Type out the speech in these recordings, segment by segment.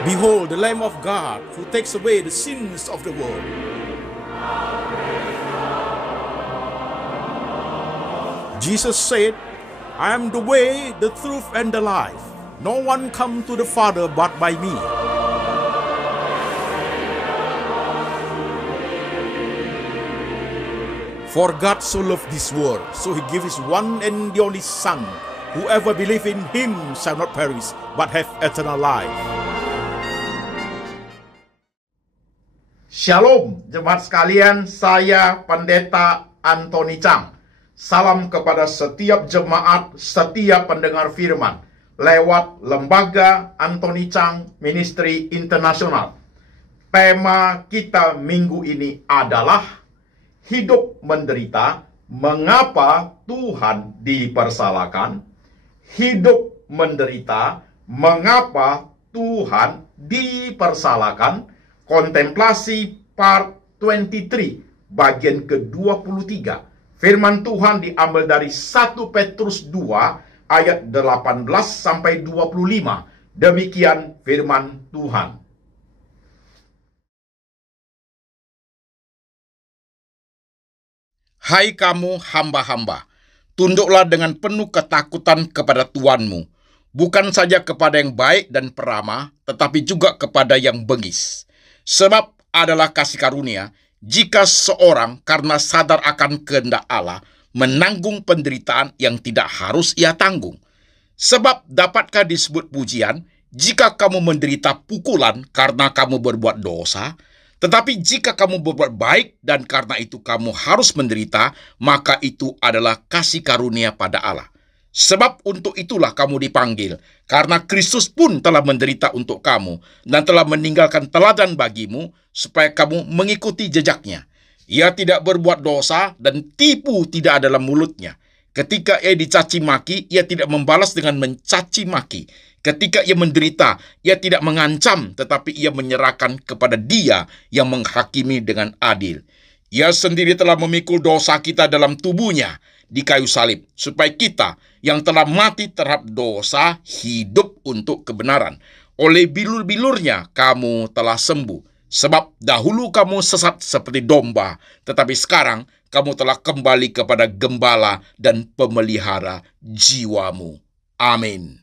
Behold, the Lamb of God who takes away the sins of the world. Jesus said, I am the way, the truth, and the life. No one comes to the Father but by me. For God so loved this world, so he gave his one and the only Son. Whoever believes in him shall not perish, but have eternal life. Shalom, jemaat sekalian, saya Pendeta Antoni Chang. Salam kepada setiap jemaat, setiap pendengar firman, lewat Lembaga Antoni Chang Ministry Internasional. Tema kita minggu ini adalah hidup menderita, mengapa Tuhan dipersalahkan? Hidup menderita, mengapa Tuhan dipersalahkan? Kontemplasi part 23, bagian ke-23. Firman Tuhan diambil dari 1 Petrus 2 ayat 18 sampai 25. Demikian firman Tuhan. Hai kamu hamba-hamba, tunduklah dengan penuh ketakutan kepada Tuanmu, bukan saja kepada yang baik dan peramah, tetapi juga kepada yang bengis. Sebab adalah kasih karunia, jika seorang karena sadar akan kehendak Allah, menanggung penderitaan yang tidak harus ia tanggung. Sebab dapatkah disebut pujian, jika kamu menderita pukulan karena kamu berbuat dosa? Tetapi jika kamu berbuat baik dan karena itu kamu harus menderita, maka itu adalah kasih karunia pada Allah. Sebab untuk itulah kamu dipanggil, karena Kristus pun telah menderita untuk kamu dan telah meninggalkan teladan bagimu, supaya kamu mengikuti jejaknya. Ia tidak berbuat dosa dan tipu tidak ada dalam mulutnya. Ketika ia dicaci maki, ia tidak membalas dengan mencaci maki. Ketika ia menderita, ia tidak mengancam, tetapi ia menyerahkan kepada Dia yang menghakimi dengan adil. Ia sendiri telah memikul dosa kita dalam tubuhnya di kayu salib, supaya kita yang telah mati terhadap dosa hidup untuk kebenaran. Oleh bilur-bilurnya kamu telah sembuh. Sebab dahulu kamu sesat seperti domba, tetapi sekarang kamu telah kembali kepada gembala dan pemelihara jiwamu. Amin.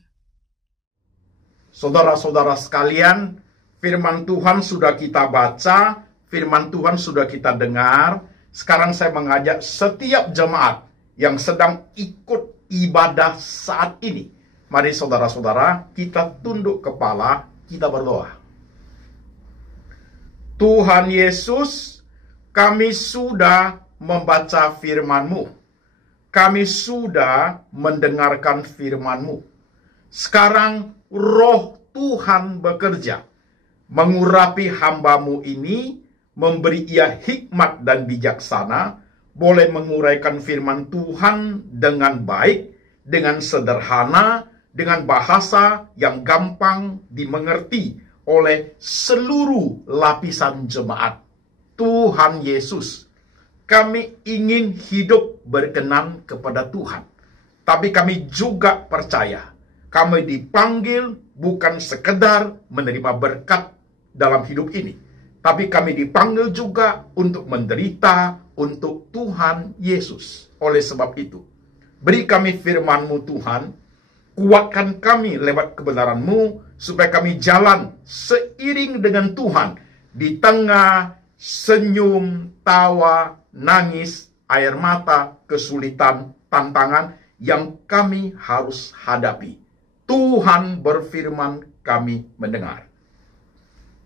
Saudara-saudara sekalian, firman Tuhan sudah kita baca, firman Tuhan sudah kita dengar. Sekarang saya mengajak setiap jemaat yang sedang ikut ibadah saat ini. Mari saudara-saudara, kita tunduk kepala, kita berdoa. Tuhan Yesus, kami sudah membaca firman-Mu. Kami sudah mendengarkan firman-Mu. Sekarang Roh Tuhan bekerja, mengurapi hamba-Mu ini, memberi ia hikmat dan bijaksana, boleh menguraikan firman Tuhan dengan baik, dengan sederhana, dengan bahasa yang gampang dimengerti oleh seluruh lapisan jemaat. Tuhan Yesus, kami ingin hidup berkenan kepada Tuhan. Tapi kami juga percaya, kami dipanggil bukan sekedar menerima berkat dalam hidup ini, tapi kami dipanggil juga untuk menderita untuk Tuhan Yesus. Oleh sebab itu, beri kami firman-Mu Tuhan, kuatkan kami lewat kebenaran-Mu, supaya kami jalan seiring dengan Tuhan di tengah senyum, tawa, nangis, air mata, kesulitan, tantangan yang kami harus hadapi. Tuhan berfirman, kami mendengar.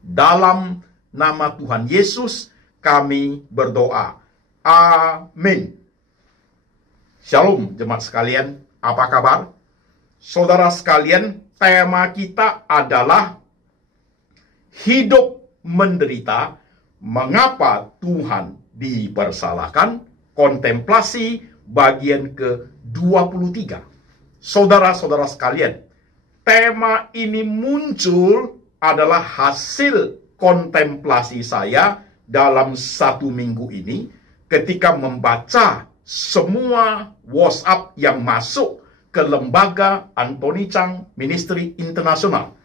Dalam nama Tuhan Yesus kami berdoa. Amin. Shalom jemaat sekalian, apa kabar? Saudara sekalian, tema kita adalah hidup menderita, mengapa Tuhan dipersalahkan? Kontemplasi bagian ke-23. Saudara-saudara sekalian, tema ini muncul adalah hasil kontemplasi saya dalam 1 minggu ini ketika membaca semua WhatsApp yang masuk ke Lembaga Antoni Chang Ministry Internasional.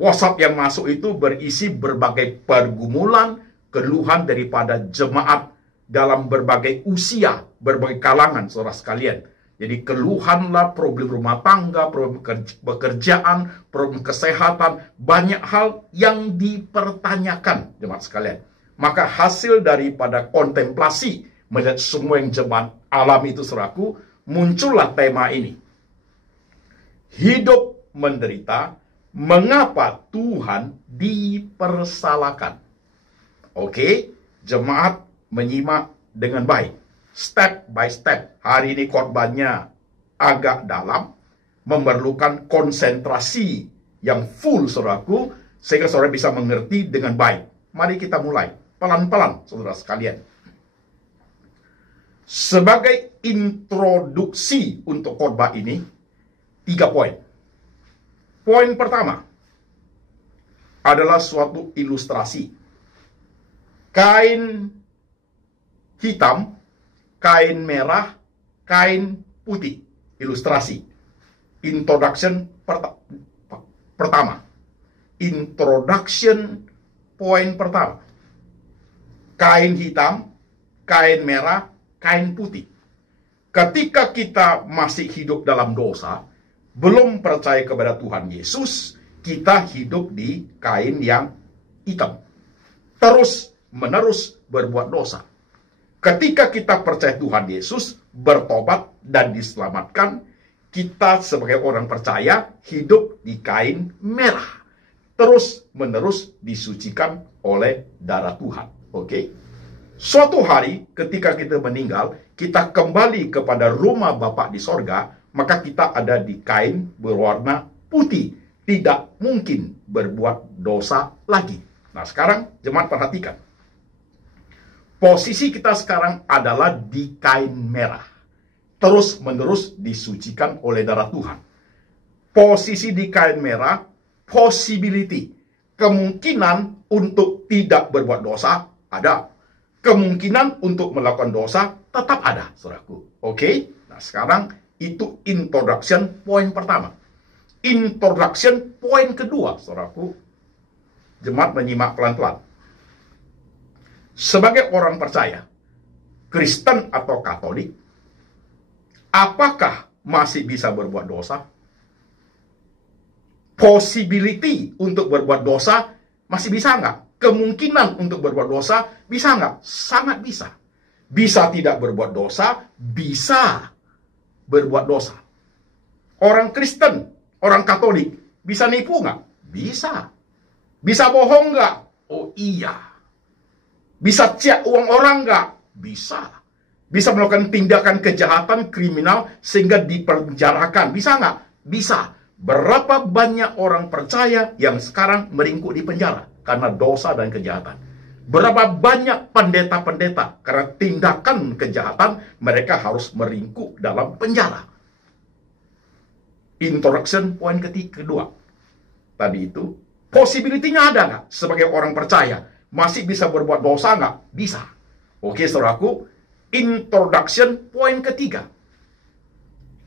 WhatsApp yang masuk itu berisi berbagai pergumulan, keluhan daripada jemaat dalam berbagai usia, berbagai kalangan, saudara sekalian. Jadi keluhanlah, problem rumah tangga, problem pekerjaan, problem kesehatan, banyak hal yang dipertanyakan, jemaat sekalian. Maka hasil daripada kontemplasi, melihat semua yang jemaat alami itu, saudaraku, muncullah tema ini. Hidup menderita, mengapa Tuhan dipersalahkan? Oke, jemaat menyimak dengan baik. Step by step. Hari ini khotbahnya agak dalam, memerlukan konsentrasi yang full, saudaraku, sehingga saudara bisa mengerti dengan baik. Mari kita mulai, pelan-pelan, saudara sekalian. Sebagai introduksi untuk khotbah ini, 3 poin. Poin pertama adalah suatu ilustrasi. Kain hitam, kain merah, kain putih. Ilustrasi. Introduction pertama. Introduction poin pertama. Kain hitam, kain merah, kain putih. Ketika kita masih hidup dalam dosa, belum percaya kepada Tuhan Yesus, kita hidup di kain yang hitam. Terus menerus berbuat dosa. Ketika kita percaya Tuhan Yesus, bertobat dan diselamatkan, kita sebagai orang percaya hidup di kain merah. Terus menerus disucikan oleh darah Tuhan. Oke? Suatu hari ketika kita meninggal, kita kembali kepada rumah Bapa di sorga, maka kita ada di kain berwarna putih. Tidak mungkin berbuat dosa lagi. Nah sekarang jemaat perhatikan. Posisi kita sekarang adalah di kain merah. Terus menerus disucikan oleh darah Tuhan. Posisi di kain merah, possibility. Kemungkinan untuk tidak berbuat dosa ada. Kemungkinan untuk melakukan dosa tetap ada, saudaraku. Oke? Nah sekarang itu introduction poin pertama. Introduction poin kedua, saudaraku. Jemaat menyimak pelan-pelan. Sebagai orang percaya, Kristen atau Katolik, apakah masih bisa berbuat dosa? Possibility untuk berbuat dosa masih bisa nggak? Kemungkinan untuk berbuat dosa bisa nggak? Sangat bisa. Bisa tidak berbuat dosa, bisa berbuat dosa. Orang Kristen, orang Katolik, bisa nipu nggak? Bisa. Bisa bohong nggak? Oh iya. Bisa ciak uang orang nggak? Bisa. Bisa melakukan tindakan kejahatan kriminal sehingga dipenjarakan. Bisa nggak? Bisa. Berapa banyak orang percaya yang sekarang meringkuk di penjara karena dosa dan kejahatan? Berapa banyak pendeta-pendeta karena tindakan kejahatan mereka harus meringkuk dalam penjara? Introduction poin kedua. Tadi itu, possibility-nya ada nggak sebagai orang percaya? Masih bisa berbuat dosa nggak? Bisa. Oke, saudaraku. Introduction poin ketiga.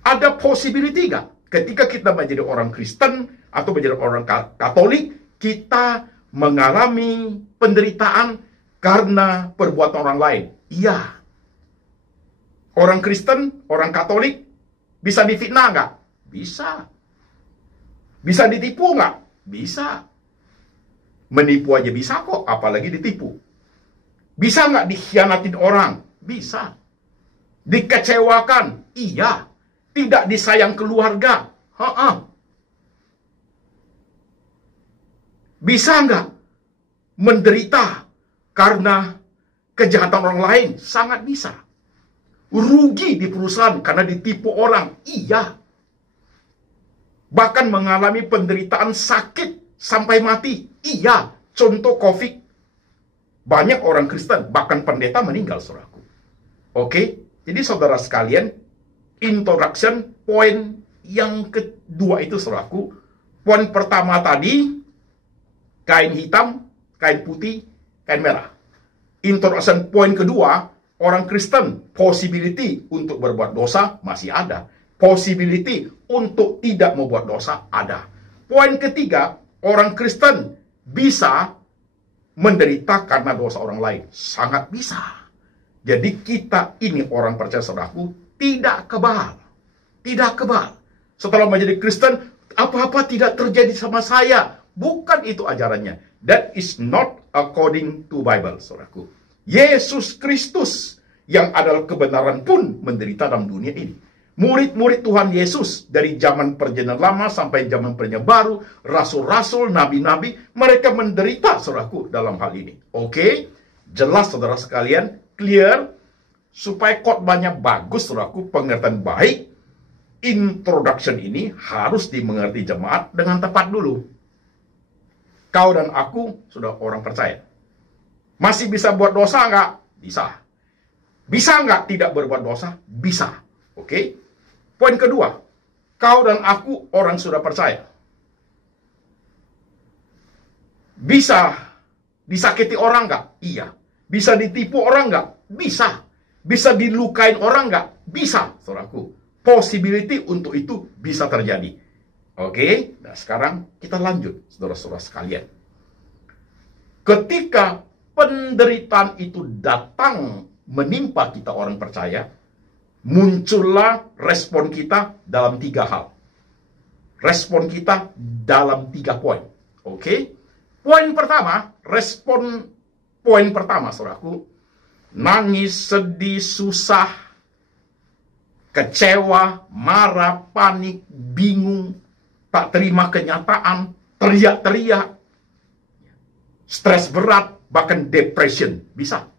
Ada possibility nggak? Ketika kita menjadi orang Kristen atau menjadi orang Katolik, kita mengalami penderitaan karena perbuatan orang lain. Iya. Orang Kristen, orang Katolik, bisa difitnah nggak? Bisa. Bisa ditipu nggak? Bisa. Menipu aja bisa kok, apalagi ditipu. Bisa nggak dikhianatin orang? Bisa. Dikecewakan? Iya. Tidak disayang keluarga? Bisa nggak menderita karena kejahatan orang lain? Sangat bisa. Rugi di perusahaan karena ditipu orang? Iya. Bahkan mengalami penderitaan sakit sampai mati? Iya. Contoh COVID. Banyak orang Kristen, bahkan pendeta meninggal, saudaraku. Oke? Jadi saudara sekalian, introduction poin yang kedua itu, saudaraku. Poin pertama tadi, kain hitam, kain putih, kain merah. Introduction poin kedua, orang Kristen, possibility untuk berbuat dosa masih ada. Possibility untuk tidak membuat dosa ada. Poin ketiga, orang Kristen bisa menderita karena dosa orang lain? Sangat bisa. Jadi kita ini orang percaya saudaraku tidak kebal. Tidak kebal. Setelah menjadi Kristen, apa-apa tidak terjadi sama saya. Bukan itu ajarannya. That is not according to Bible, saudaraku. Yesus Kristus yang adalah kebenaran pun menderita dalam dunia ini. Murid-murid Tuhan Yesus dari zaman perjanjian lama sampai zaman perjanjian baru, rasul-rasul, nabi-nabi, mereka menderita, saudaraku, dalam hal ini. Oke? Jelas, saudara sekalian, clear, supaya khotbahnya bagus, saudaraku, pengertian baik. Introduction ini harus dimengerti jemaat dengan tepat dulu. Kau dan aku sudah orang percaya. Masih bisa buat dosa nggak? Bisa. Bisa nggak tidak berbuat dosa? Bisa. Oke? Poin kedua, kau dan aku orang sudah percaya. Bisa disakiti orang nggak? Iya. Bisa ditipu orang nggak? Bisa. Bisa dilukain orang nggak? Bisa, saudaraku. Possibility untuk itu bisa terjadi. Oke, nah sekarang kita lanjut, saudara-saudara sekalian. Ketika penderitaan itu datang menimpa kita orang percaya, muncullah respon kita dalam 3 hal. Respon kita dalam 3 poin. Oke? Poin pertama, poin pertama, saudaraku, nangis, sedih, susah, kecewa, marah, panik, bingung, tak terima kenyataan, teriak-teriak, stres berat, bahkan depression. Bisa.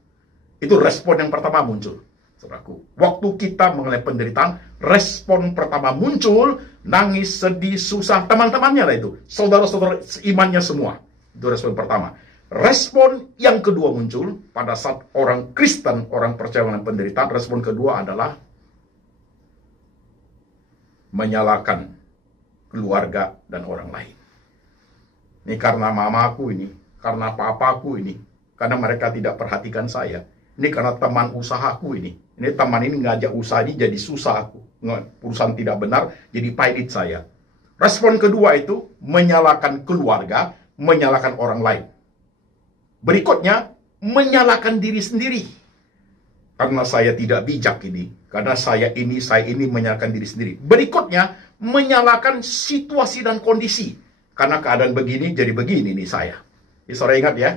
Itu respon yang pertama muncul, saudaraku. Waktu kita mengalami penderitaan, respon pertama muncul, nangis, sedih, susah, teman-temannya lah itu. Saudara-saudara imannya semua. Itu respon pertama. Respon yang kedua muncul pada saat orang Kristen, orang percaya dengan penderitaan, respon kedua adalah menyalahkan keluarga dan orang lain. Ini karena mamaku ini, karena papaku ini, karena mereka tidak perhatikan saya. Ini karena teman usahaku ini. Ini teman ini ngajak usaha ini jadi susah aku. Perusahaan tidak benar, jadi pahit saya. Respon kedua itu menyalahkan keluarga, menyalahkan orang lain. Berikutnya, menyalahkan diri sendiri. Karena saya tidak bijak ini. Karena saya ini menyalahkan diri sendiri. Berikutnya, menyalahkan situasi dan kondisi. Karena keadaan begini, jadi begini nih saya. Jadi saudara ingat ya.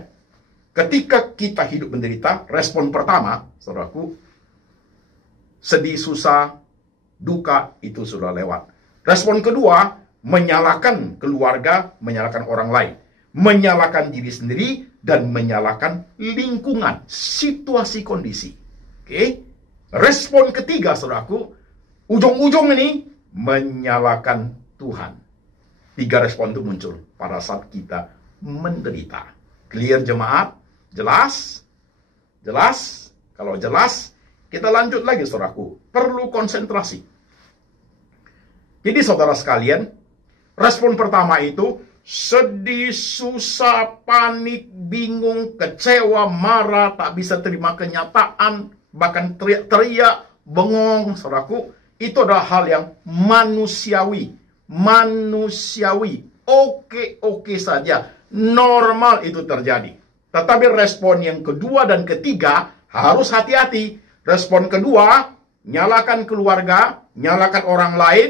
Ketika kita hidup menderita, respon pertama, saudaraku, sedih, susah, duka, itu sudah lewat. Respon kedua, menyalahkan keluarga, menyalahkan orang lain. Menyalahkan diri sendiri, dan menyalahkan lingkungan, situasi, kondisi. Oke? Respon ketiga, saudaraku, ujung-ujung ini menyalahkan Tuhan. 3 respon itu muncul pada saat kita menderita. Clear jemaat? Jelas? Jelas? Kalau jelas, kita lanjut lagi, saudaraku. Perlu konsentrasi. Jadi saudara sekalian, respon pertama itu sedih, susah, panik, bingung, kecewa, marah, tak bisa terima kenyataan, bahkan teriak-teriak, bengong, saudaraku. Itu adalah hal yang manusiawi. Manusiawi. Oke saja. Normal itu terjadi. Tetapi respon yang kedua dan ketiga harus hati-hati. Respon kedua, nyalakan keluarga, nyalakan orang lain,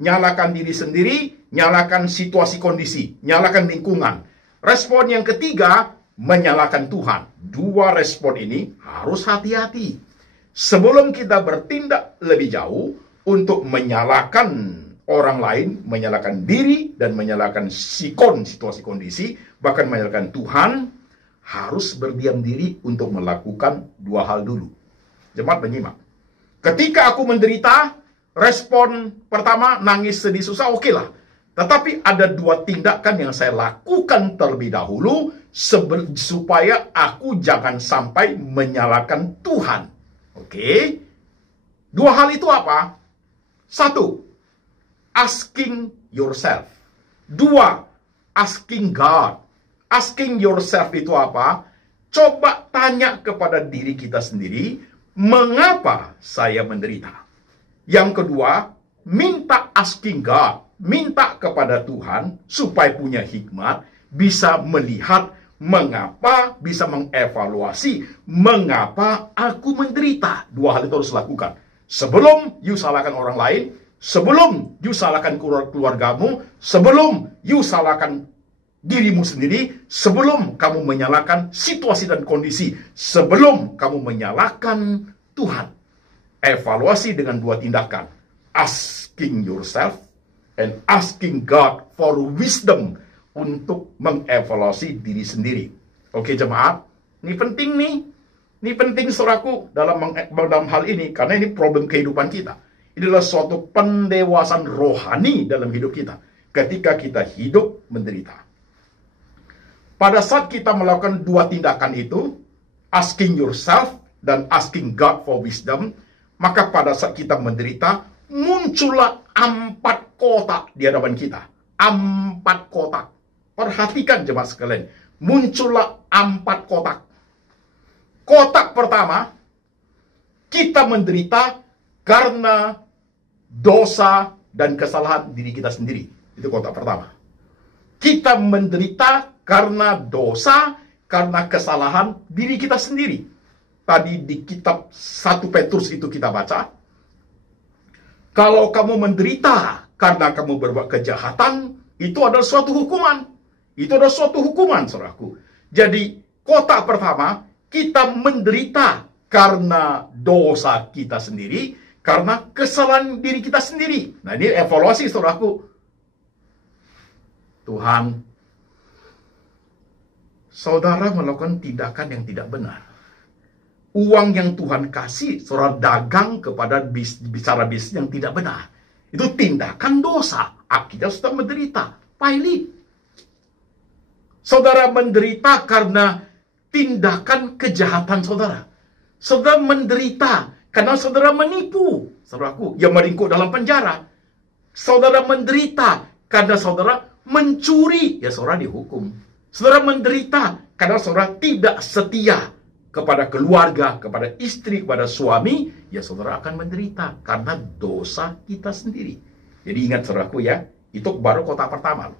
nyalakan diri sendiri, nyalakan situasi kondisi, nyalakan lingkungan. Respon yang ketiga, menyalahkan Tuhan. 2 respon ini harus hati-hati. Sebelum kita bertindak lebih jauh untuk menyalahkan orang lain, menyalahkan diri, dan menyalahkan situasi kondisi, bahkan menyalahkan Tuhan, harus berdiam diri untuk melakukan 2 hal dulu. Jemaat menyimak. Ketika aku menderita, respon pertama, nangis, sedih, susah, oke lah. Tetapi ada 2 tindakan yang saya lakukan terlebih dahulu supaya aku jangan sampai menyalahkan Tuhan. Oke? 2 hal itu apa? 1, asking yourself. 2, asking God. Asking yourself itu apa? Coba tanya kepada diri kita sendiri, mengapa saya menderita? Yang kedua, minta asking God, minta kepada Tuhan supaya punya hikmat, bisa melihat mengapa, bisa mengevaluasi mengapa aku menderita. Dua hal itu harus lakukan. Sebelum you salahkan orang lain, sebelum you salahkan keluargamu, sebelum you salahkan dirimu sendiri, sebelum kamu menyalahkan situasi dan kondisi, sebelum kamu menyalahkan Tuhan. Evaluasi dengan dua tindakan. Asking yourself and asking God for wisdom untuk mengevaluasi diri sendiri. Oke jemaat, ini penting nih. Ini penting saudaraku dalam hal ini, karena ini problem kehidupan kita. Ini adalah suatu pendewasaan rohani dalam hidup kita. Ketika kita hidup menderita. Pada saat kita melakukan dua tindakan itu, asking yourself dan asking God for wisdom, maka pada saat kita menderita, muncullah 4 kotak di hadapan kita. 4 kotak. Perhatikan jemaat sekalian, muncullah 4 kotak. Kotak pertama, kita menderita karena dosa dan kesalahan diri kita sendiri. Itu kotak pertama. Kita menderita karena dosa, karena kesalahan diri kita sendiri. Tadi di kitab 1 Petrus itu kita baca, kalau kamu menderita karena kamu berbuat kejahatan, itu adalah suatu hukuman. Itu adalah suatu hukuman, saudaraku. Jadi, kotak pertama, kita menderita karena dosa kita sendiri, karena kesalahan diri kita sendiri. Nah, ini evaluasi, saudaraku. Tuhan, saudara melakukan tindakan yang tidak benar. Uang yang Tuhan kasih, saudara dagang kepada bicara bisnis yang tidak benar. Itu tindakan dosa. Akhirnya sudah menderita. Pahit. Saudara menderita karena tindakan kejahatan saudara. Saudara menderita karena saudara menipu. Saudaraku, yang meringkuk dalam penjara. Saudara menderita karena saudara mencuri. Ya saudara dihukum. Saudara menderita karena saudara tidak setia kepada keluarga, kepada istri, kepada suami, ya saudara akan menderita karena dosa kita sendiri. Jadi ingat saudaraku ya, itu baru kotak pertama.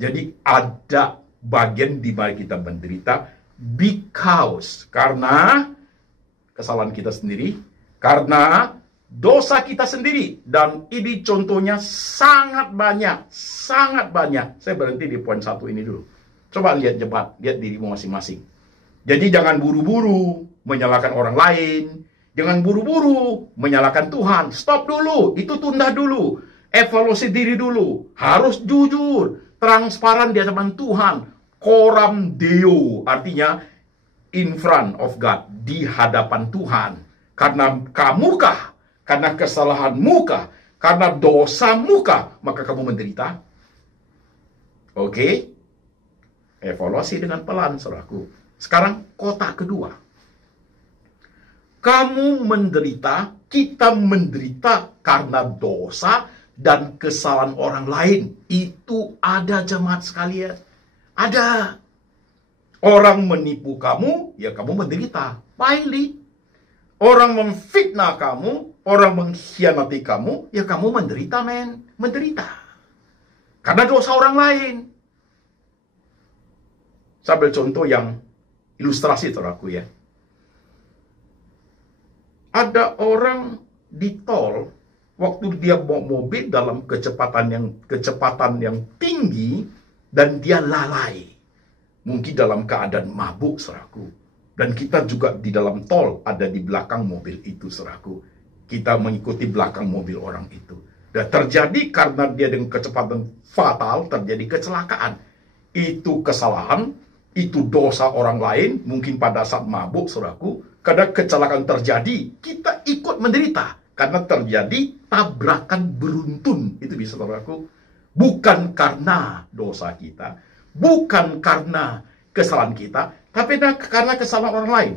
Jadi ada bagian di mana kita menderita because karena kesalahan kita sendiri, karena dosa kita sendiri, dan ini contohnya sangat banyak, sangat banyak. Saya berhenti di poin 1 ini dulu. Coba lihat cepat, lihat dirimu masing-masing. Jadi jangan buru-buru menyalahkan orang lain. Jangan buru-buru menyalahkan Tuhan. Stop dulu, itu tunda dulu. Evaluasi diri dulu. Harus jujur, transparan di hadapan Tuhan. Coram Deo, artinya in front of God, di hadapan Tuhan. Karena kamukah, karena kesalahanmu kah, karena dosamu kah, maka kamu menderita. Oke? Evaluasi dengan pelan, saudaraku. Sekarang kotak kedua. Kamu menderita, kita menderita karena dosa dan kesalahan orang lain. Itu ada jemaat sekalian. Ada. Orang menipu kamu, ya kamu menderita. Pahit. Orang memfitnah kamu, orang mengkhianati kamu, ya kamu menderita, men. Menderita. Karena dosa orang lain. Saya ambil contoh yang ilustrasi, saudaraku ya. Ada orang di tol, waktu dia bawa mobil dalam kecepatan yang tinggi, dan dia lalai. Mungkin dalam keadaan mabuk, saudaraku. Dan kita juga di dalam tol, ada di belakang mobil itu, saudaraku. Kita mengikuti belakang mobil orang itu. Dan terjadi karena dia dengan kecepatan fatal, terjadi kecelakaan. Itu kesalahan, itu dosa orang lain, mungkin pada saat mabuk, saudaraku. Karena kecelakaan terjadi, kita ikut menderita. Karena terjadi tabrakan beruntun. Itu bisa, saudaraku. Bukan karena dosa kita, bukan karena kesalahan kita, tapi karena kesalahan orang lain.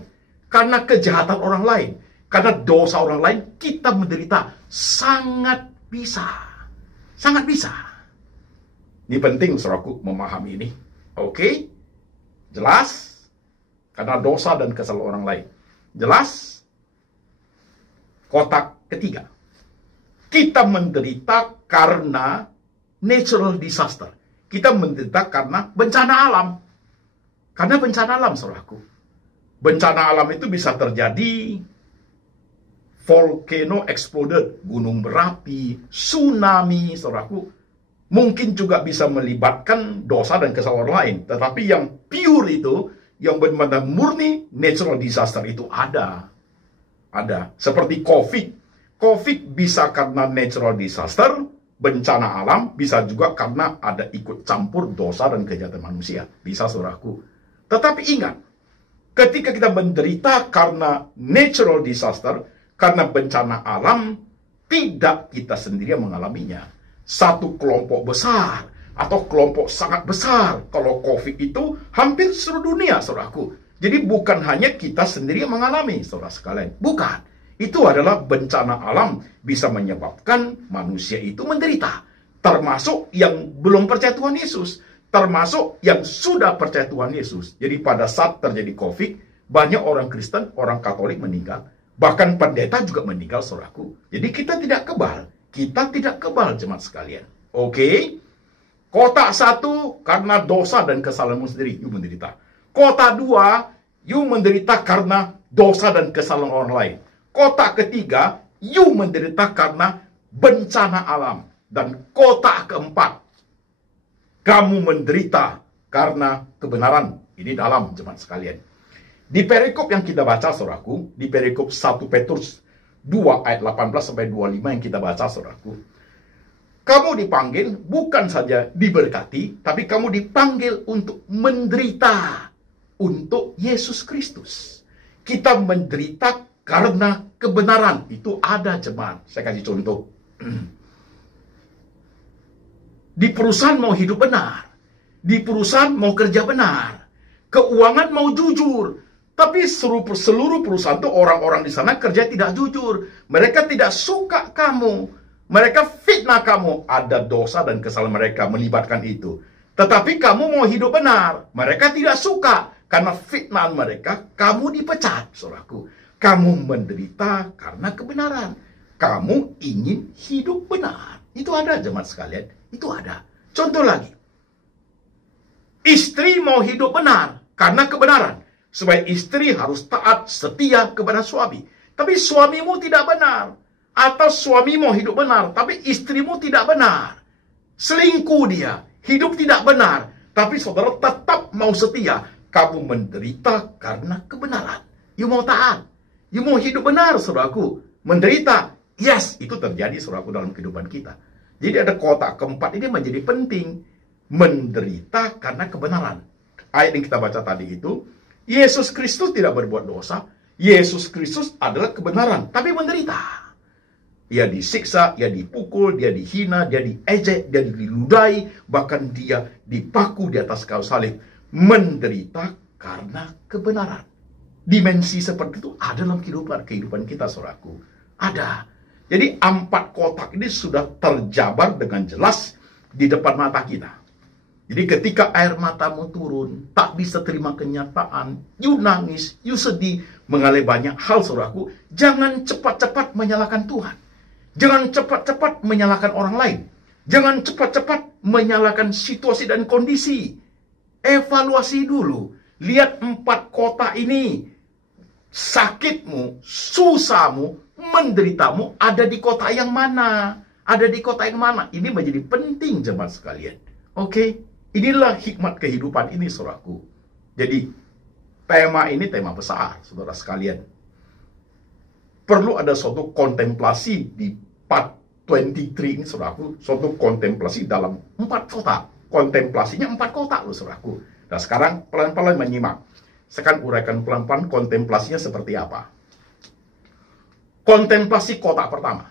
Karena kejahatan orang lain. Karena dosa orang lain, kita menderita. Sangat bisa. Sangat bisa. Ini penting, saudaraku, memahami ini. Oke? Jelas? Karena dosa dan kesalahan orang lain. Jelas? Kotak ketiga. Kita menderita karena natural disaster. Kita menderita karena bencana alam. Karena bencana alam, saudaraku. Bencana alam itu bisa terjadi volcano exploded, gunung berapi, tsunami, saudaraku. Mungkin juga bisa melibatkan dosa dan kesalahan orang lain. Tetapi yang pure itu, yang benar-benar murni natural disaster itu ada. Ada. Seperti COVID. COVID bisa karena natural disaster, bencana alam, bisa juga karena ada ikut campur dosa dan kejahatan manusia. Bisa, saudaraku. Tetapi ingat, ketika kita menderita karena natural disaster, karena bencana alam, tidak kita sendiri yang mengalaminya. Satu kelompok besar, atau kelompok sangat besar. Kalau COVID itu hampir seluruh dunia, saudaraku. Jadi bukan hanya kita sendiri yang mengalami, saudara sekalian. Bukan. Itu adalah bencana alam bisa menyebabkan manusia itu menderita. Termasuk yang belum percaya Tuhan Yesus. Termasuk yang sudah percaya Tuhan Yesus. Jadi pada saat terjadi COVID, banyak orang Kristen, orang Katolik meninggal. Bahkan pendeta juga meninggal, saudaraku. Jadi kita tidak kebal. Kita tidak kebal, jemaat sekalian. Oke? Kotak 1, karena dosa dan kesalahanmu sendiri, you menderita. Kotak 2, you menderita karena dosa dan kesalahan orang lain. Kotak ketiga, you menderita karena bencana alam. Dan kotak keempat, kamu menderita karena kebenaran. Ini dalam, jemaat sekalian. Di perikop yang kita baca, saudaraku, di perikop 1 Petrus 2 ayat 18 sampai 25 yang kita baca, saudaraku. Kamu dipanggil bukan saja diberkati, tapi kamu dipanggil untuk menderita untuk Yesus Kristus. Kita menderita karena kebenaran. Itu ada, jemaat. Saya kasih contoh. Di perusahaan mau hidup benar. Di perusahaan mau kerja benar. Keuangan mau jujur. Tapi seluruh perusahaan itu orang-orang di sana kerja tidak jujur. Mereka tidak suka kamu. Mereka fitnah kamu. Ada dosa dan kesalahan mereka melibatkan itu. Tetapi kamu mau hidup benar. Mereka tidak suka. Karena fitnah mereka, kamu dipecat, saudaraku. Kamu menderita karena kebenaran. Kamu ingin hidup benar. Itu ada, jemaat sekalian. Itu ada. Contoh lagi. Istri mau hidup benar karena kebenaran. Supaya istri harus taat, setia kepada suami. Tapi suamimu tidak benar. Atau suami mau hidup benar, tapi istrimu tidak benar. Selingkuh dia, hidup tidak benar. Tapi saudara tetap mau setia. Kamu menderita karena kebenaran. You mau taat. You mau hidup benar, saudaraku. Menderita. Yes, itu terjadi, saudaraku, dalam kehidupan kita. Jadi ada kotak keempat ini menjadi penting. Menderita karena kebenaran. Ayat yang kita baca tadi itu, Yesus Kristus tidak berbuat dosa. Yesus Kristus adalah kebenaran, tapi menderita. Dia disiksa, dia dipukul, dia dihina, dia diejek, dia diludai, bahkan dia dipaku di atas kayu salib. Menderita karena kebenaran. Dimensi seperti itu ada dalam kehidupan kita, saudaraku. Ada. Jadi 4 kotak ini sudah terjabar dengan jelas di depan mata kita. Jadi ketika air matamu turun, tak bisa terima kenyataan, you nangis, you sedih, mengalami banyak hal, saudaraku, jangan cepat-cepat menyalahkan Tuhan. Jangan cepat-cepat menyalahkan orang lain. Jangan cepat-cepat menyalahkan situasi dan kondisi. Evaluasi dulu. Lihat 4 kotak ini. Sakitmu, susahmu, menderitamu ada di kota yang mana? Ada di kota yang mana? Ini menjadi penting, jemaat sekalian. Oke? Inilah hikmat kehidupan ini, saudaraku. Jadi, tema ini tema besar, saudara sekalian. Perlu ada suatu kontemplasi di part 23 ini, saudaraku. Suatu kontemplasi dalam 4 kotak. Kontemplasinya 4 kotak, loh, saudaraku. Nah, sekarang pelan-pelan menyimak. Saya akan uraikan pelan-pelan kontemplasinya seperti apa. Kontemplasi kotak pertama.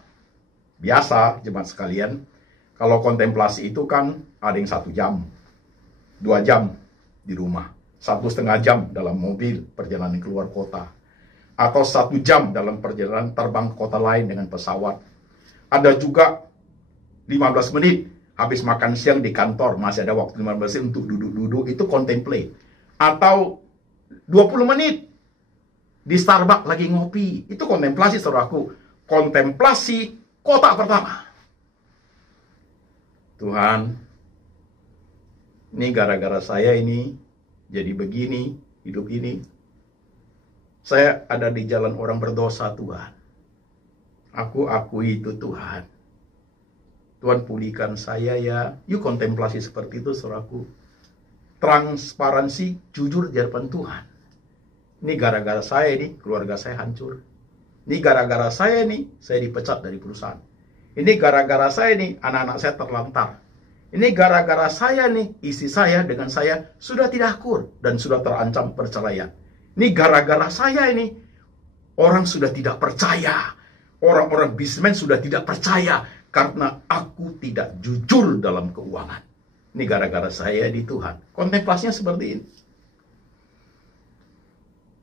Biasa, jemaat sekalian, kalau kontemplasi itu kan ada yang 1 jam, 2 jam di rumah, 1,5 jam dalam mobil perjalanan keluar kota, atau 1 jam dalam perjalanan terbang ke kota lain dengan pesawat. Ada juga 15 menit habis makan siang di kantor, masih ada waktu 15 menit untuk duduk-duduk, itu contemplate. Atau 20 menit di Starbucks lagi ngopi, itu kontemplasi, saudaraku. Kontemplasi Kotak pertama. Tuhan, ini gara-gara saya ini jadi begini, hidup ini. Saya ada di jalan orang berdosa, Tuhan. Aku akui itu, Tuhan. Tuhan pulihkan saya ya. Yuk kontemplasi seperti itu, saudaraku. Transparansi, jujur di hadapan Tuhan. Ini gara-gara saya ini, keluarga saya hancur. Ini gara-gara saya ini, saya dipecat dari perusahaan. Ini gara-gara saya ini, anak-anak saya terlantar. Ini gara-gara saya nih, istri saya dengan saya sudah tidak akur dan sudah terancam perceraian. Ini gara-gara saya ini, orang sudah tidak percaya. Orang-orang bisnismen sudah tidak percaya karena aku tidak jujur dalam keuangan. Ini gara-gara saya di Tuhan. Kontemplasinya seperti ini.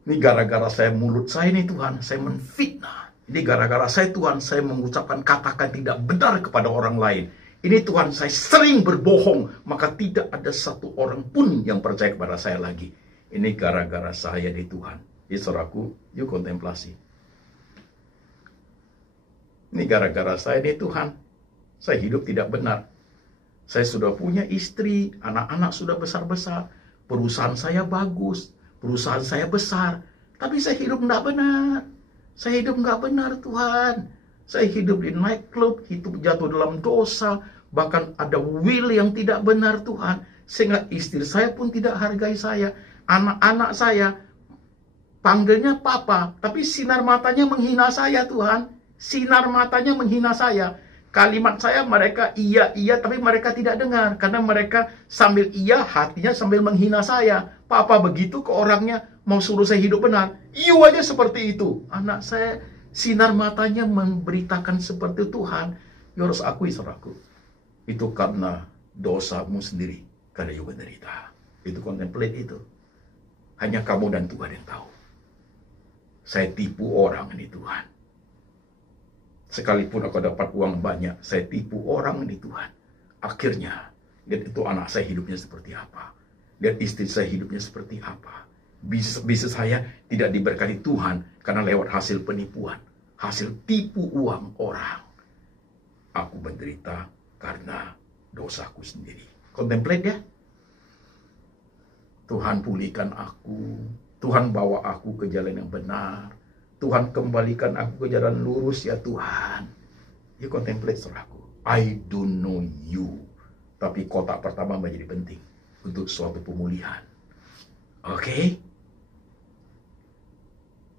Ini gara-gara saya, mulut saya ini Tuhan, saya menfitnah. Ini gara-gara saya Tuhan, saya mengucapkan kata-kata tidak benar kepada orang lain. Ini Tuhan, saya sering berbohong, maka tidak ada satu orang pun yang percaya kepada saya lagi. Ini gara-gara saya di Tuhan. Jadi saudaraku, yuk kontemplasi. Ini gara-gara saya di Tuhan. Saya hidup tidak benar. Saya sudah punya istri, anak-anak sudah besar-besar, perusahaan saya bagus, perusahaan saya besar, tapi saya hidup tidak benar. Saya hidup nggak benar, Tuhan. Saya hidup di nightclub, hidup jatuh dalam dosa, bahkan ada will yang tidak benar, Tuhan. Sehingga istri saya pun tidak hargai saya. Anak-anak saya panggilnya papa, tapi sinar matanya menghina saya, Tuhan. Sinar matanya menghina saya. Kalimat saya mereka iya, tapi mereka tidak dengar. Karena mereka sambil iya, hatinya sambil menghina saya. Papa begitu ke orangnya, mau suruh saya hidup benar. You aja seperti itu. Anak saya, sinar matanya memberitakan seperti Tuhan. You harus akui, saudaraku. Itu karena dosamu sendiri. Karena you menderita. Itu contemplate itu. Hanya kamu dan Tuhan yang tahu. Saya tipu orang ini, Tuhan. Sekalipun aku dapat uang banyak, saya tipu orang ini, Tuhan. Akhirnya, lihat itu anak saya hidupnya seperti apa. Lihat istri saya hidupnya seperti apa. Bisnis saya tidak diberkati Tuhan karena lewat hasil penipuan. Hasil tipu uang orang. Aku menderita karena dosaku sendiri. Contemplate ya. Tuhan pulihkan aku. Tuhan bawa aku ke jalan yang benar. Tuhan kembalikan aku ke jalan lurus ya Tuhan. You contemplate, saudaraku. I don't know you. Tapi kotak pertama menjadi penting untuk suatu pemulihan. Oke?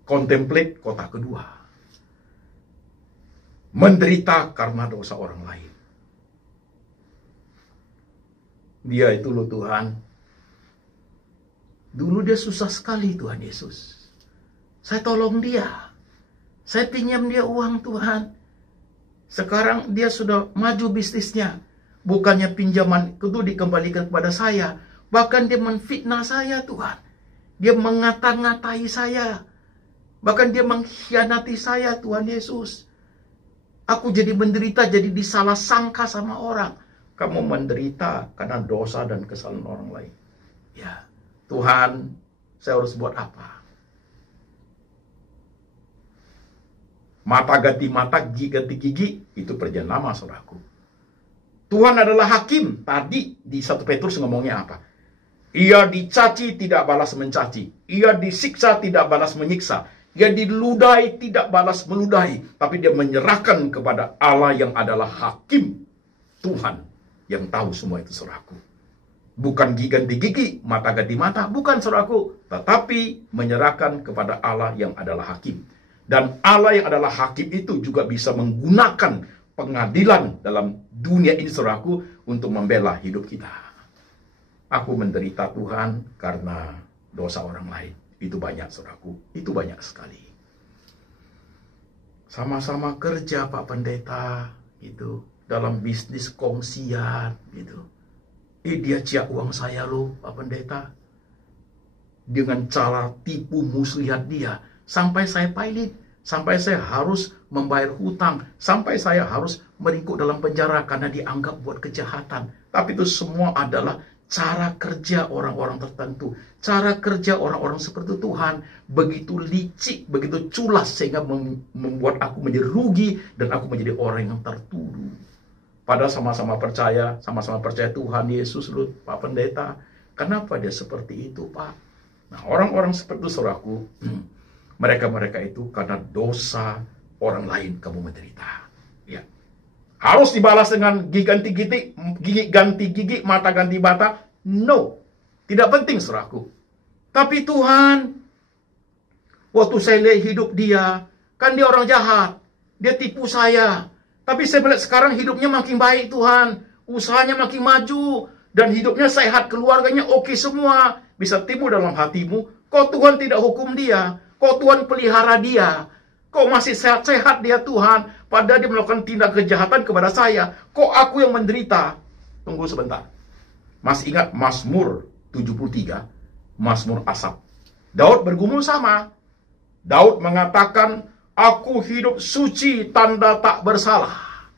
Contemplate kotak kedua. Menderita karena dosa orang lain. Dia itu loh Tuhan. Dulu dia susah sekali Tuhan Yesus. Saya tolong dia. Saya pinjam dia uang Tuhan. Sekarang dia sudah maju bisnisnya. Bukannya pinjaman itu dikembalikan kepada saya. Bahkan dia menfitnah saya Tuhan. Dia mengata-ngatai saya. Bahkan dia mengkhianati saya Tuhan Yesus. Aku jadi menderita, jadi disalah sangka sama orang. Kamu menderita karena dosa dan kesalahan orang lain. Ya, Tuhan, saya harus buat apa? Mata ganti mata, gigi ganti gigi, itu perjanjian lama, saudaraku. Tuhan adalah hakim. Tadi di 1 Petrus ngomongnya apa? Ia dicaci, tidak balas mencaci. Ia disiksa, tidak balas menyiksa. Ia diludahi, tidak balas meludahi. Tapi dia menyerahkan kepada Allah yang adalah hakim. Tuhan yang tahu semua itu, saudaraku. Bukan gigi ganti gigi, mata ganti mata. Bukan, saudaraku. Tetapi menyerahkan kepada Allah yang adalah hakim. Dan Allah yang adalah hakim itu juga bisa menggunakan pengadilan dalam dunia ini, saudaraku, untuk membela hidup kita. Aku menderita Tuhan karena dosa orang lain. Itu banyak, saudaraku. Itu banyak sekali. Sama-sama kerja, Pak Pendeta, gitu. Dalam bisnis kongsian, gitu. Dia ciak uang saya loh, Pak Pendeta. Dengan cara tipu muslihat dia. Sampai saya pilot, sampai saya harus membayar hutang, sampai saya harus meringkuk dalam penjara karena dianggap buat kejahatan. Tapi itu semua adalah cara kerja orang-orang tertentu, cara kerja orang-orang seperti Tuhan begitu licik, begitu culas sehingga membuat aku menjadi rugi dan aku menjadi orang yang tertuduh. Padahal sama-sama percaya Tuhan Yesus, loh, Pak Pendeta. Kenapa dia seperti itu, Pak? Nah, orang-orang seperti itu, saudaraku, mereka itu karena dosa orang lain kamu menderita. Ya. Harus dibalas dengan gigi ganti gigi, mata ganti mata. No. Tidak penting, saudaraku. Tapi Tuhan, waktu saya lihat hidup dia, kan dia orang jahat. Dia tipu saya. Tapi saya melihat sekarang hidupnya makin baik, Tuhan. Usahanya makin maju. Dan hidupnya sehat, keluarganya oke semua. Bisa timbul dalam hatimu, kok Tuhan tidak hukum dia? Kok Tuhan pelihara dia? Kok masih sehat-sehat dia, Tuhan? Padahal dia melakukan tindak kejahatan kepada saya. Kok aku yang menderita? Tunggu sebentar. Masih ingat Mazmur 73? Mazmur Asaf. Daud bergumul sama. Daud mengatakan, aku hidup suci, tanda tak bersalah.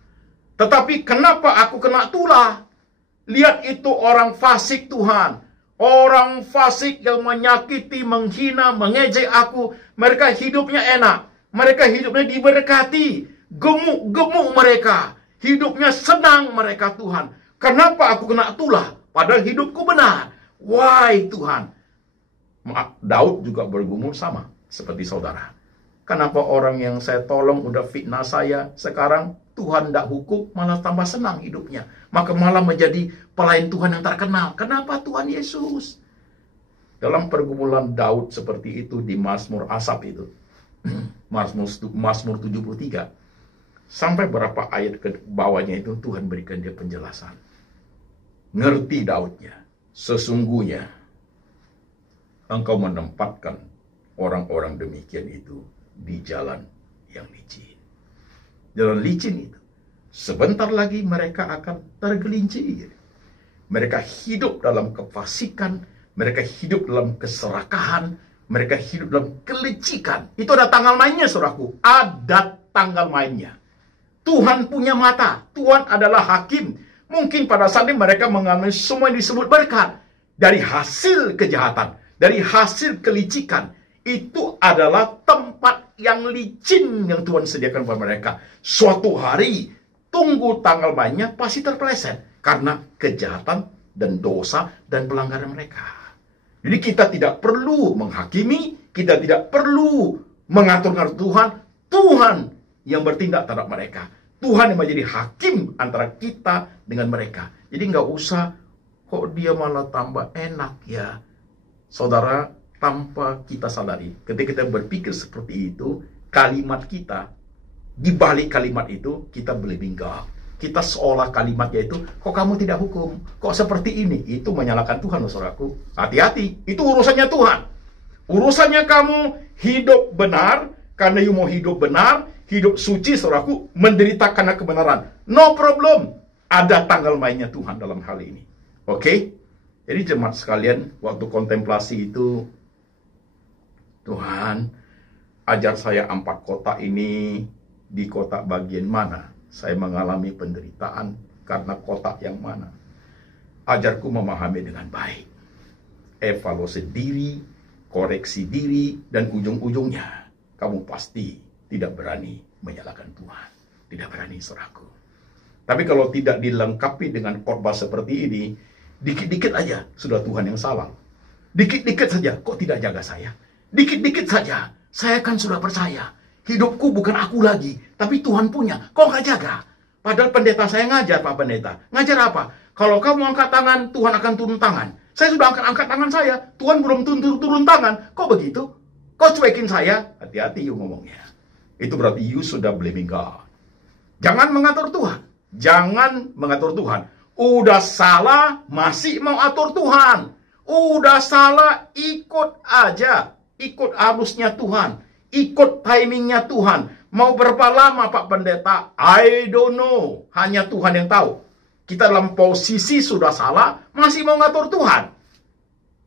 Tetapi kenapa aku kena tulah? Lihat itu orang fasik, Tuhan. Orang fasik yang menyakiti, menghina, mengejek aku. Mereka hidupnya enak. Mereka hidupnya diberkati. Gemuk-gemuk mereka. Hidupnya senang mereka, Tuhan. Kenapa aku kena tulah? Padahal hidupku benar. Why, Tuhan? Daud juga bergumul sama seperti saudara. Kenapa orang yang saya tolong udah fitnah saya, sekarang Tuhan tidak hukum, malah tambah senang hidupnya. Maka malah menjadi pelayan Tuhan yang terkenal. Kenapa Tuhan Yesus? Dalam pergumulan Daud seperti itu di Mazmur Asaf itu. Mazmur 73. Sampai berapa ayat ke bawahnya itu Tuhan berikan dia penjelasan. Ngerti Daudnya. Sesungguhnya engkau menempatkan orang-orang demikian itu di jalan yang licin. Jalan licin itu. Sebentar lagi mereka akan tergelincir. Mereka hidup dalam kefasikan. Mereka hidup dalam keserakahan. Mereka hidup dalam kelicikan. Itu ada tanggal mainnya, saudaraku. Ada tanggal mainnya. Tuhan punya mata. Tuhan adalah hakim. Mungkin pada saat ini mereka mengalami semua yang disebut berkat. Dari hasil kejahatan. Dari hasil kelicikan. Itu adalah tempat yang licin yang Tuhan sediakan buat mereka. Suatu hari, tunggu tanggal mainnya pasti terpeleset. Karena kejahatan dan dosa dan pelanggaran mereka. Jadi kita tidak perlu menghakimi, kita tidak perlu mengatur-ngatur Tuhan. Tuhan yang bertindak terhadap mereka. Tuhan yang menjadi hakim antara kita dengan mereka. Jadi nggak usah, kok dia malah tambah enak ya. Saudara, tanpa kita sadari, ketika kita berpikir seperti itu, kalimat kita, di balik kalimat itu, kita berlebih-lebih. Kita seolah kalimatnya itu, kok kamu tidak hukum? Kok seperti ini? Itu menyalahkan Tuhan, saudaraku. Hati-hati, itu urusannya Tuhan. Urusannya kamu hidup benar, karena you mau hidup benar, hidup suci, saudaraku, menderita karena kebenaran. No problem. Ada tanggal mainnya Tuhan dalam hal ini. Oke? Jadi jemaat sekalian, waktu kontemplasi itu, Tuhan, ajar saya 4 kota ini, di kota bagian mana saya mengalami penderitaan, karena kota yang mana. Ajarku memahami dengan baik. Evaluasi diri, koreksi diri, dan ujung-ujungnya, kamu pasti tidak berani menyalahkan Tuhan. Tidak berani, saudaraku. Tapi kalau tidak dilengkapi dengan khotbah seperti ini, dikit-dikit aja sudah Tuhan yang salah. Dikit-dikit saja, kok tidak jaga saya? Dikit-dikit saja, saya kan sudah percaya. Hidupku bukan aku lagi, tapi Tuhan punya. Kok nggak jaga? Padahal pendeta saya ngajar, Pak Pendeta. Ngajar apa? Kalau kamu angkat tangan, Tuhan akan turun tangan. Saya sudah angkat tangan saya, Tuhan belum turun tangan. Kok begitu? Kok cuekin saya? Hati-hati you ngomongnya. Itu berarti you sudah blaming God. Jangan mengatur Tuhan. Jangan mengatur Tuhan. Udah salah, masih mau atur Tuhan. Udah salah, ikut aja. Ikut arusnya Tuhan. Ikut timingnya Tuhan. Mau berapa lama Pak Pendeta? I don't know. Hanya Tuhan yang tahu. Kita dalam posisi sudah salah, masih mau ngatur Tuhan.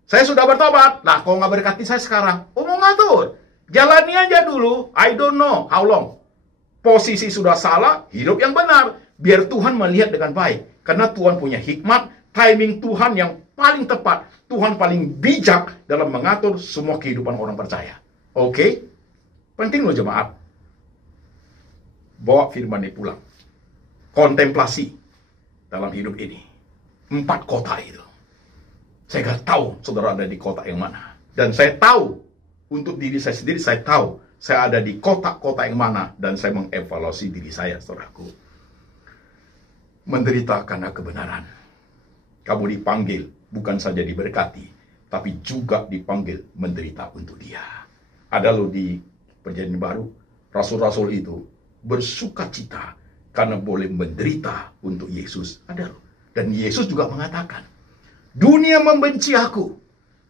Saya sudah bertobat. Lah, kok nggak berkati saya sekarang? Oh, mau ngatur. Jalani aja dulu. I don't know how long. Posisi sudah salah, hidup yang benar. Biar Tuhan melihat dengan baik. Karena Tuhan punya hikmat, timing Tuhan yang paling tepat, Tuhan paling bijak dalam mengatur semua kehidupan orang percaya. Oke? Penting loh jemaat. Bawa firman ini pulang. Kontemplasi dalam hidup ini. 4 kota itu. Saya nggak tahu saudara ada di kota yang mana. Dan saya tahu, untuk diri saya sendiri, saya tahu saya ada di kota-kota yang mana. Dan saya mengevaluasi diri saya, saudaraku. Menderita karena kebenaran. Kamu dipanggil bukan saja diberkati, tapi juga dipanggil menderita untuk Dia. Ada loh di Perjanjian Baru, rasul-rasul itu bersuka cita karena boleh menderita untuk Yesus. Ada loh. Dan Yesus juga mengatakan, dunia membenci aku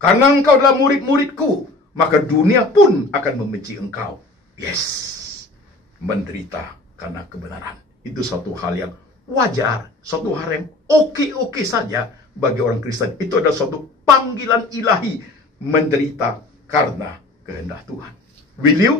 karena engkau adalah murid-muridku, maka dunia pun akan membenci engkau. Yes, menderita karena kebenaran. Itu suatu hal yang wajar, suatu hal yang oke-oke saja bagi orang Kristen. Itu adalah suatu panggilan ilahi, menderita karena kehendak Tuhan. Will you?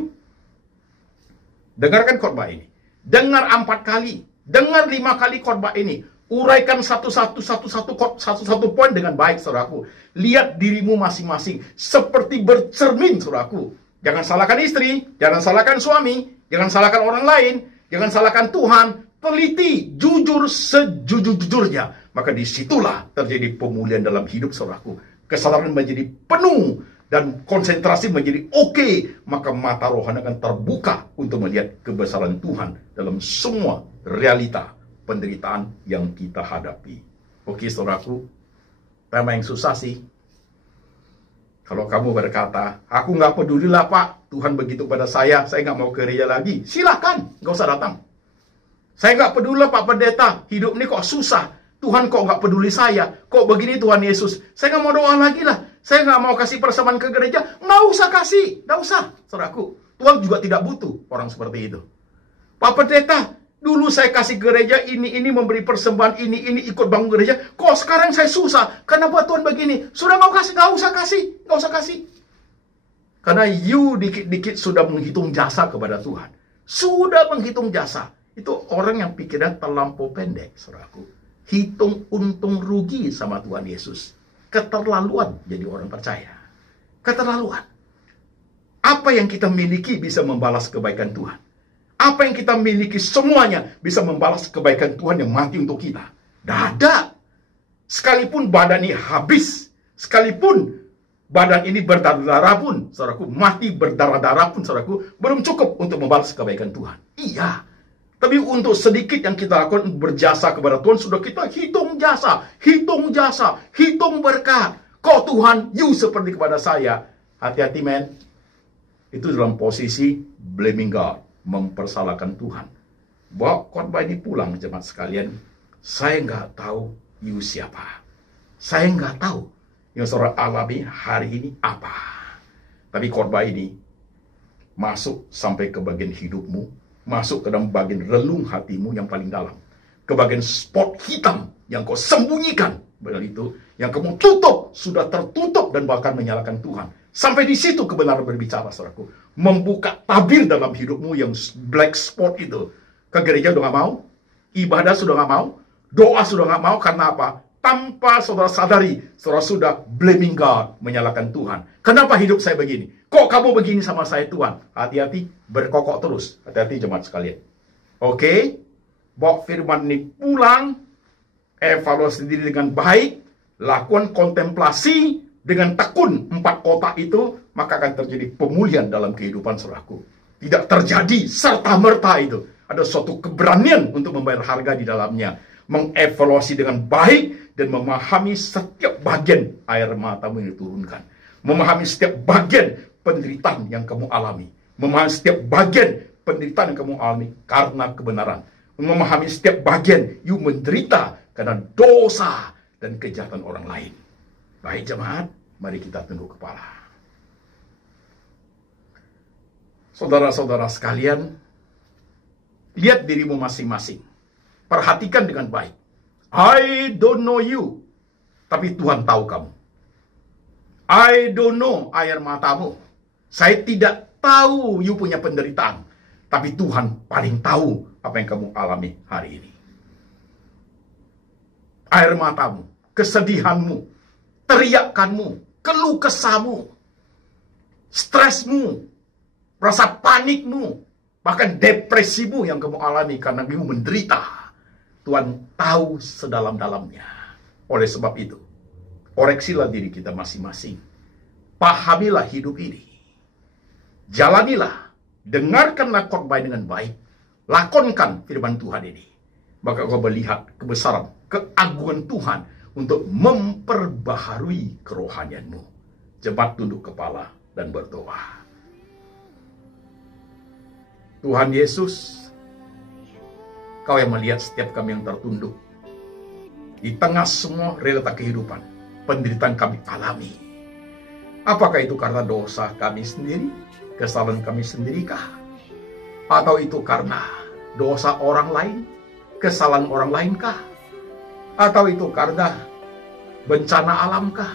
Dengarkan khotbah ini. Dengar 4 kali, dengar 5 kali khotbah ini. Uraikan satu-satu poin dengan baik, saudaraku. Lihat dirimu masing-masing seperti bercermin, saudaraku. Jangan salahkan istri, jangan salahkan suami, jangan salahkan orang lain, jangan salahkan Tuhan. Teliti, jujur sejujur-jujurnya. Maka disitulah terjadi pemulihan dalam hidup, saudaraku. Kesadaran menjadi penuh dan konsentrasi menjadi oke. Maka mata rohani akan terbuka untuk melihat kebesaran Tuhan dalam semua realita penderitaan yang kita hadapi. Oke, saudaraku, tema yang susah sih. Kalau kamu berkata, aku nggak peduli lah Pak, Tuhan begitu pada saya nggak mau ke gereja lagi. Silakan, nggak usah datang. Saya nggak peduli lah Pak Pendeta, hidup ini kok susah. Tuhan kok nggak peduli saya, kok begini Tuhan Yesus. Saya nggak mau doa lagi lah. Saya nggak mau kasih persembahan ke gereja. Nggak usah kasih, nggak usah, saudaraku. Tuhan juga tidak butuh orang seperti itu. Pak Pendeta, dulu saya kasih gereja ini memberi persembahan ini ikut bangun gereja. Kok sekarang saya susah? Kenapa Tuhan begini? Sudah nggak usah kasih. Karena you dikit-dikit sudah menghitung jasa kepada Tuhan. Sudah menghitung jasa. Itu orang yang pikiran terlampau pendek, saudaraku. Hitung untung rugi sama Tuhan Yesus. Keterlaluan jadi orang percaya. Keterlaluan. Apa yang kita miliki bisa membalas kebaikan Tuhan. Apa yang kita miliki semuanya bisa membalas kebaikan Tuhan yang mati untuk kita. Tidak ada. Sekalipun badan ini habis, sekalipun badan ini berdarah-darah pun, saudaraku, mati berdarah-darah pun, saudaraku, belum cukup untuk membalas kebaikan Tuhan. Iya. Tapi untuk sedikit yang kita lakukan berjasa kepada Tuhan, sudah kita hitung jasa, hitung berkat. Kok Tuhan, you seperti kepada saya. Hati-hati, men. Itu dalam posisi blaming God. Mempersalahkan Tuhan. Bawa khotbah ini pulang, jemaat sekalian. Saya nggak tahu you siapa. Saya nggak tahu yang saudara alami hari ini apa. Tapi khotbah ini masuk sampai ke bagian hidupmu, masuk ke dalam bagian relung hatimu yang paling dalam, ke bagian spot hitam yang kau sembunyikan, begitu, yang kamu tutup, sudah tertutup dan bahkan menyalahkan Tuhan. Sampai di situ kebenaran berbicara, saudaraku. Membuka tabir dalam hidupmu yang black spot itu. Ke gereja udah gak mau. Ibadah sudah gak mau. Doa sudah gak mau. Karena apa? Tanpa saudara sadari, saudara sudah blaming God, menyalahkan Tuhan. Kenapa hidup saya begini? Kok kamu begini sama saya, Tuhan? Hati-hati, berkokok terus. Hati-hati jemaat sekalian. Oke? Bawa firman ini pulang. Evaluasi diri dengan baik. Lakukan kontemplasi. Dengan tekun 4 kota itu, maka akan terjadi pemulihan dalam kehidupan saudaraku. Tidak terjadi serta-merta itu. Ada suatu keberanian untuk membayar harga di dalamnya. Mengevaluasi dengan baik dan memahami setiap bagian air matamu yang diturunkan. Memahami setiap bagian penderitaan yang kamu alami. Memahami setiap bagian penderitaan yang kamu alami karena kebenaran. Memahami setiap bagian you menderita karena dosa dan kejahatan orang lain. Baik jemaat, mari kita tunduk kepala. Saudara-saudara sekalian, lihat dirimu masing-masing. Perhatikan dengan baik. I don't know you, tapi Tuhan tahu kamu. I don't know air matamu. Saya tidak tahu you punya penderitaan, tapi Tuhan paling tahu apa yang kamu alami hari ini. Air matamu, kesedihanmu, teriakanmu, keluh kesahmu, stresmu, rasa panikmu, bahkan depresimu yang kamu alami karena kamu menderita. Tuhan tahu sedalam-dalamnya. Oleh sebab itu, koreksilah diri kita masing-masing. Pahamilah hidup ini. Jalanilah, dengarkanlah khotbah dengan baik. Lakonkan firman Tuhan ini. Maka kau melihat kebesaran, keagungan Tuhan untuk memperbaharui kerohanianmu. Jemaat tunduk kepala dan berdoa. Tuhan Yesus, Kau yang melihat setiap kami yang tertunduk. Di tengah semua realita kehidupan, penderitaan kami alami. Apakah itu karena dosa kami sendiri? Kesalahan kami sendirikah? Atau itu karena dosa orang lain? Kesalahan orang lainkah? Atau itu karena bencana alamkah?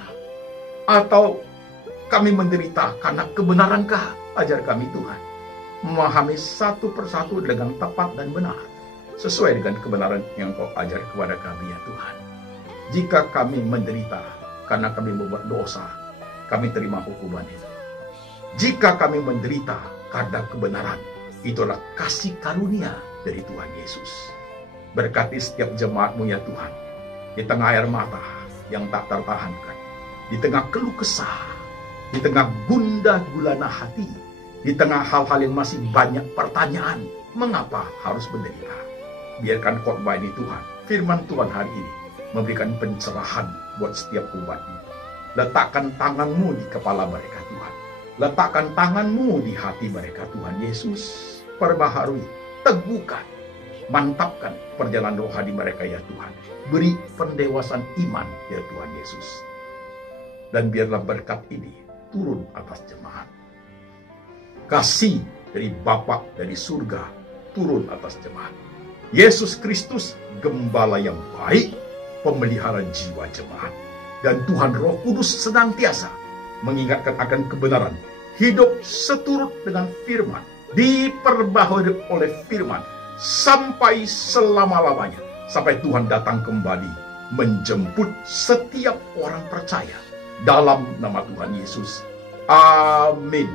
Atau kami menderita karena kebenarankah? Ajar kami Tuhan memahami satu persatu dengan tepat dan benar, sesuai dengan kebenaran yang Kau ajar kepada kami ya Tuhan. Jika kami menderita karena kami membuat dosa, kami terima hukuman itu. Jika kami menderita karena kebenaran, itulah kasih karunia dari Tuhan Yesus. Berkati setiap jemaat-Mu ya Tuhan, di tengah air mata yang tak tertahankan, di tengah keluh kesah, di tengah gundah gulana hati, di tengah hal-hal yang masih banyak pertanyaan, mengapa harus menderita? Biarkan khotbah ini Tuhan, firman Tuhan hari ini, memberikan pencerahan buat setiap umat-Mu. Letakkan tangan-Mu di kepala mereka Tuhan. Letakkan tangan-Mu di hati mereka Tuhan Yesus. Perbaharui, teguhkan, mantapkan perjalanan rohani mereka ya Tuhan. Beri pendewasaan iman ya Tuhan Yesus. Dan biarlah berkat ini turun atas jemaat. Kasih dari Bapa dari surga turun atas jemaat. Yesus Kristus, gembala yang baik, pemelihara jiwa jemaat. Dan Tuhan Roh Kudus senantiasa mengingatkan akan kebenaran, hidup seturut dengan firman, diperbaharui oleh firman, sampai selama-lamanya, sampai Tuhan datang kembali, menjemput setiap orang percaya. Dalam nama Tuhan Yesus. Amin.